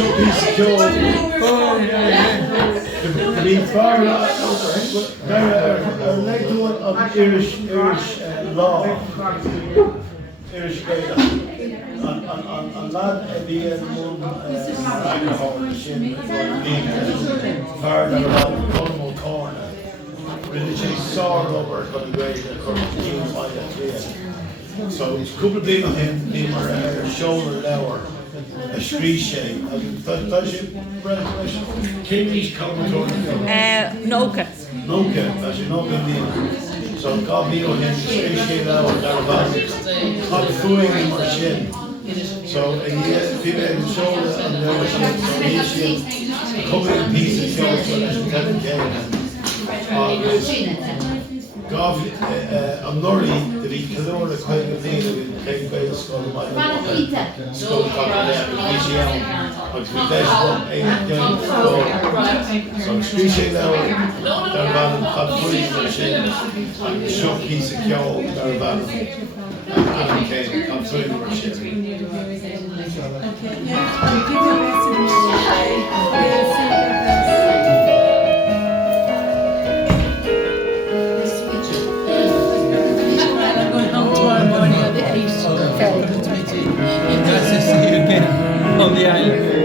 show piece of code. To be far our leg one of Irish law. Irish Gaelic. On lad the one Ragnar Shin far around Cornwall corner. Religion saw over the way that James by that tree. So it's a couple of people him shoulder lower. A street shade. Does you King's Commodore? Nóca. Nóca, that's your Nóca name. So God be on him, street shade lower, Diarmuid. Cad Fúainne Mar Sin. So people had the shoulder and the other shade. So he should come in a piece of shoulder so that's 10K. I'm Nori, the Calor, the Quaid of Nina, the Quaid of Skull, my Skull, so appreciate now, they're about Cad Fúainne Mar Sin, and the short piece of Kyo, they're about Adam Kane, Cad Fúainne Mar Sin. Nice to see you again on the island.